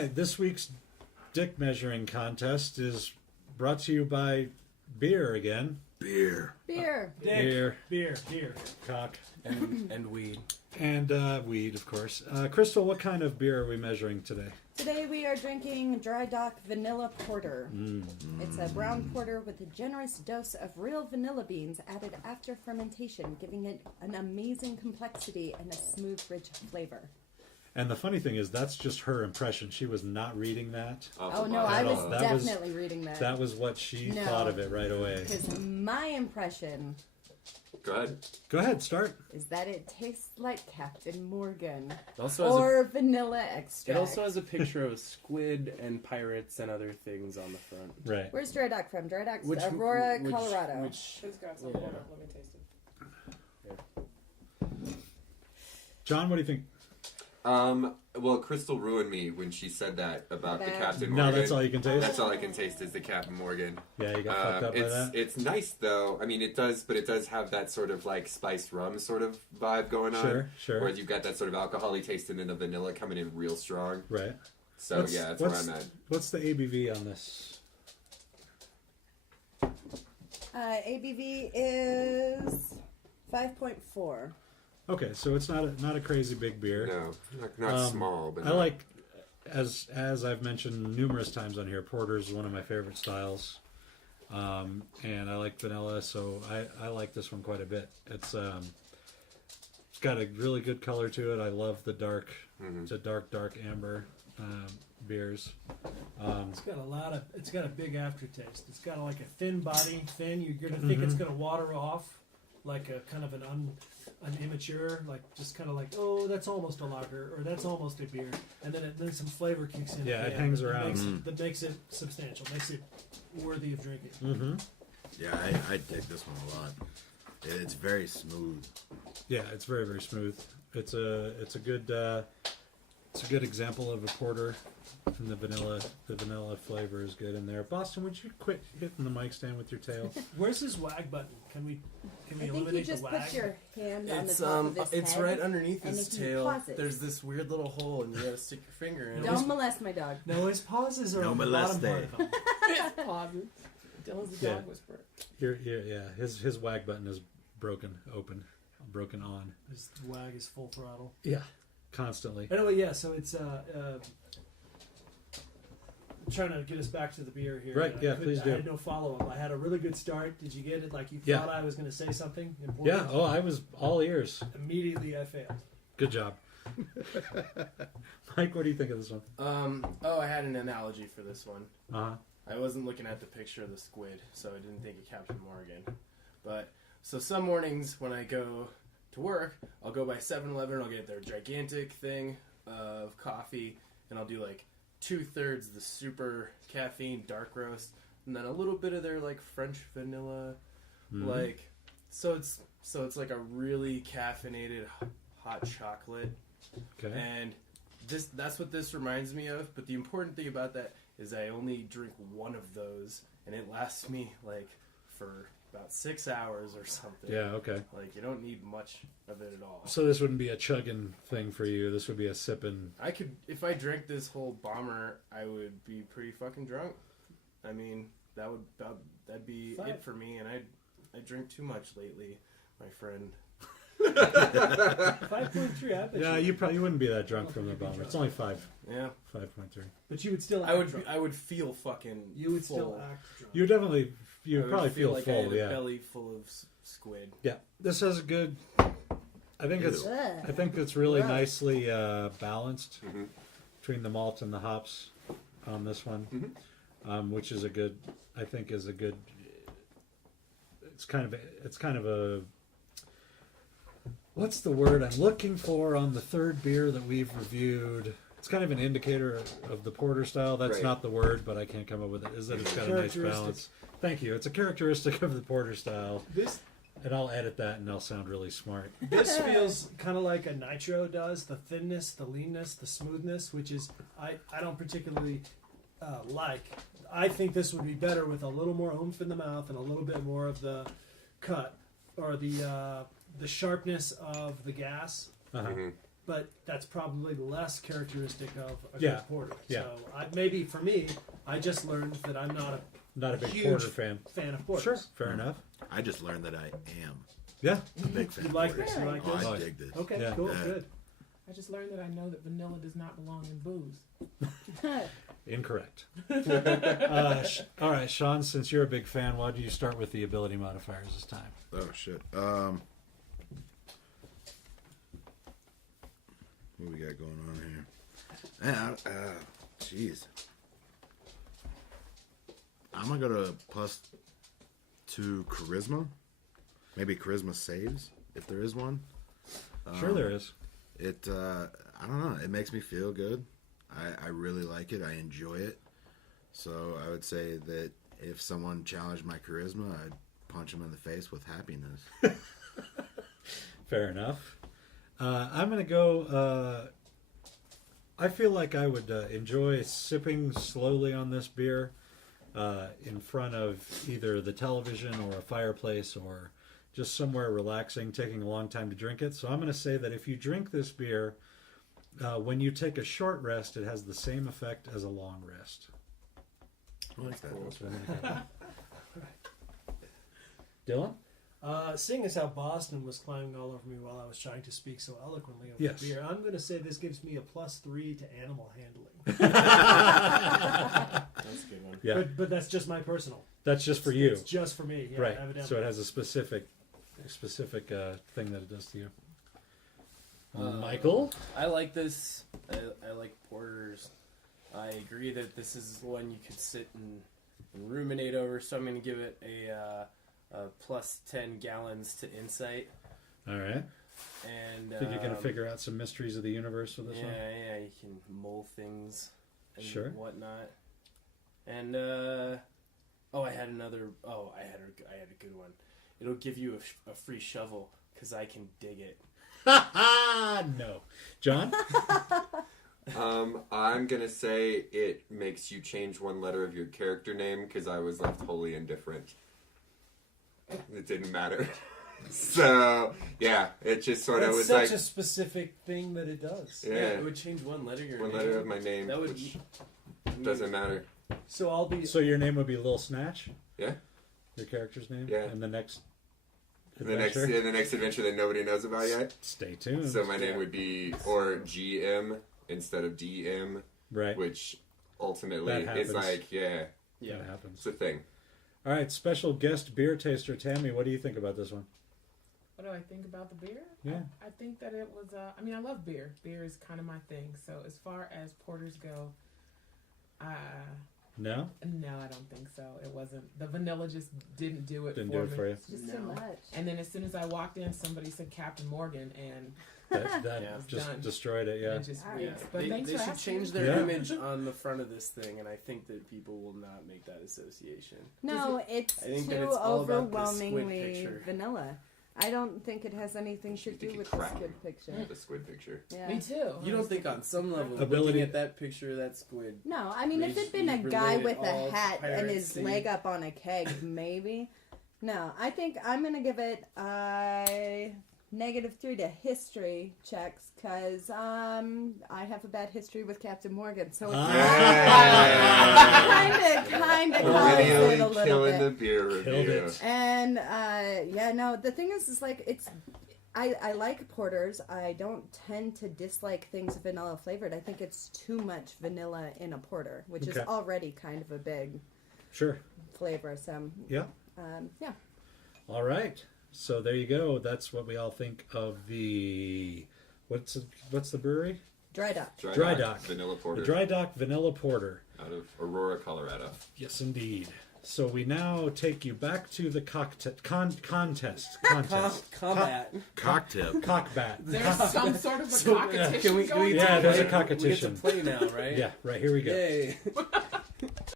right, this week's dick measuring contest is brought to you by beer again. Beer. Beer. Cock. And weed. And weed, of course. Crystal, what kind of beer are we measuring today? Today we are drinking Dry Dock Vanilla Porter. It's a brown porter with a generous dose of real vanilla beans added after fermentation, giving it an amazing complexity and a smooth, rich flavor. And the funny thing is, that's just her impression. She was not reading that. Oh no, I was That definitely reading that. That was what she thought of it right away. Because my impression... Go ahead, start. Is that it tastes like Captain Morgan. Vanilla extract. It also has a picture of a squid and pirates and other things on the front. Right. Where's Dry Dock from? Dry Dock's Aurora, Colorado. It's got some. Hold on, let me taste it. John, what do you think? Well, Crystal ruined me when she said that about the Captain Morgan. No, that's all you can taste? That's all I can taste is the Captain Morgan. Yeah, you got fucked up by that? It's nice, though. I mean, it does have that sort of, like, spiced rum sort of vibe going on. Sure. Whereas you've got that sort of alcohol-y taste and then the vanilla coming in real strong. Right. So, that's where I'm at. What's the ABV on this? ABV is 5.4. Okay, so it's not a crazy big beer. No, not small. But I like, as I've mentioned numerous times on here, porter is one of my favorite styles, and I like vanilla, so I like this one quite a bit. It's got a really good color to it. I love the dark. It's a dark amber beers. It's got a big aftertaste. It's got like a thin body, You're gonna think it's gonna water off, like a kind of an immature, like just kind of like, oh, that's almost a lager, or that's almost a beer, and then some flavor kicks in. Yeah, it hangs around. That makes it substantial, makes it worthy of drinking. Mm-hmm. Yeah, I dig this one a lot. It's very smooth. Yeah, it's very, very smooth. It's a good example of a porter, and the vanilla flavor is good in there. Boston, would you quit hitting the mic stand with your tail? Where's his wag button? Can we I think eliminate you just the wag? put your hand on the It's top of his it's head, right underneath and his if you tail. pause it- There's this weird little hole, and you gotta stick your finger in. Don't molest my dog. No, his pauses are No on the bottom part moleste. of him. Dylan's the Yeah. dog whisperer. His wag button is broken on. His wag is full throttle. Yeah, constantly. Anyway, yeah. So it's trying to get us back to the beer here. Right, yeah, please do. I had no follow-up. I had a really good start. Did you get it? Like you Yeah. thought I was going to say something important? Yeah. Oh, I was all ears. Immediately I failed. Good job. Mike, what do you think of this one? I had an analogy for this one. Uh-huh. I wasn't looking at the picture of the squid, so I didn't think of Captain Morgan. But, so some mornings when I go to work, I'll go by 7-Eleven, I'll get their gigantic thing of coffee, and I'll do like 2/3 the super caffeine dark roast, and then a little bit of their like French vanilla, like, so it's like a really caffeinated hot chocolate. Okay. And that's what this reminds me of, but the important thing about that is I only drink one of those, and it lasts me like for about 6 hours or something. Yeah, okay. Like, you don't need much of it at all. So this wouldn't be a chugging thing for you. This would be a sipping. I could, if I drank this whole bomber, I would be pretty fucking drunk. I mean, that'd be it for me, and I drink too much lately, my friend. 5.3. I bet Yeah, you wouldn't be that drunk from the bomber. It's only 5. Yeah. 5.3. But you would still. I would feel fucking. You would full. still act drunk. You definitely. You would probably feel like full. I had Yeah. a belly full of squid. Yeah. This has a good. I think it's really nicely balanced between the malt and the hops on this one, which is a good. I think is a good. It's kind of a. What's the word I'm looking for on the third beer that we've reviewed? It's kind of an indicator of the porter style. That's not the word, but I can't come up with it. Is that it's got a nice balance. Thank you. It's a characteristic of the porter style. And I'll edit that, and I'll sound really smart. This feels kind of like a nitro does. The thinness, the leanness, the smoothness, which is I don't particularly like. I think this would be better with a little more oomph in the mouth and a little bit more of the cut or the sharpness of the gas. but that's probably less characteristic of a Yeah. good porter. Yeah. So maybe for me, I just learned that I'm not Not a big huge porter fan. of porters. Sure, fair enough. I just learned that I am Yeah, a big fan. You of like porters. this? You like Oh, this? I dig this. Okay, Yeah. cool, Yeah. good. I just learned that I know that vanilla does not belong in booze. incorrect. All right, Sean, since you're a big fan, why do you start with the ability modifiers this time? Oh shit. What we got going on here? Man, jeez. I'm gonna go to +2 charisma. Maybe charisma saves if there is one. Sure, there is. It I don't know. It makes me feel good. I really like it. I enjoy it. So I would say that if someone challenged my charisma, I'd punch them in the face with happiness. Fair enough. I'm going to go. I feel like I would enjoy sipping slowly on this beer in front of either the television or a fireplace or just somewhere relaxing, taking a long time to drink it. So I'm going to say that if you drink this beer, when you take a short rest, it has the same effect as a long rest. I like that. That's what I'm gonna go. Dylan? Seeing as how Boston was climbing all over me while I was trying to speak so eloquently of Yes. the beer, I'm going to say this gives me a +3 to animal handling. That's a good one. Yeah, But that's just my personal. that's just for you. It's just for me, yeah, Right. evidently. So it has a specific thing that it does to you. Michael? I like this. I like porters. I agree that this is one you could sit and ruminate over, so I'm going to give it a +10 gallons to insight. All right. And Think you're going to figure out some mysteries of the universe with this one? yeah, you can mull things and Sure. whatnot. And I had a good one. It'll give you a free shovel because I can dig it. No. John? I'm gonna say it makes you change one letter of your character name because I was left wholly indifferent. It didn't matter. So yeah, it just sort of That's was such like a specific thing that it does. yeah, It would change one letter of your one name. letter of my name, That would which doesn't matter. So I'll be. So your name would be Lil Snatch? Yeah. Your character's name? Yeah. And the next The next adventure that nobody knows about yet. Stay tuned. So my name would be or GM instead of DM, Right. which ultimately That is happens. like Yeah. That happens. it's a thing. All right, special guest beer taster Tammy, what do you think about this one? What do I think about the beer? Yeah. I think that it was, I love beer. Beer is kind of my thing. So as far as porters go, No? no, I don't think so. It wasn't. The vanilla just didn't do it Didn't for do it me. for you. It's just No. too much. And then as soon as I walked in, somebody said Captain Morgan, and That Yeah. just Done. destroyed it, yeah. it just Alright. reeks. But They thanks should for asking. change their Yeah. image on the front of this thing, and I think that people will not make that association. No, it's I think too that it's all about the overwhelmingly squid picture. vanilla. I don't think it has anything to You do think with it the crap. squid picture. The squid picture. Yeah. Me too. You don't think on some level, Ability- looking at that picture of that squid, No, I mean, if Raise- it'd been a you guy relate with it a all to hat and Pirate his Sea. leg up on a keg, maybe. No, I think I'm gonna give it -3 to history checks because I have a bad history with Captain Morgan, so it's kind of colors it Really a little killing bit. the beer Killed review. it. And yeah, no, the thing is like it's. I like porters. I don't tend to dislike things vanilla flavored. I think it's too much vanilla in a porter, which is Okay. already kind of a big Sure. flavor. So Yeah. yeah. All right. So there you go. That's what we all think of the what's the brewery? Dry Dock. Dry Dock. Vanilla porter. The Dry Dock Vanilla Porter. Out of Aurora, Colorado. Yes, indeed. So we now take you back to the contest. combat. Cocktail. Cockbat. There's some sort of a So, competition can we going Yeah, on. there's a We get to competition. play now, right? Yeah, right here we go. Yay.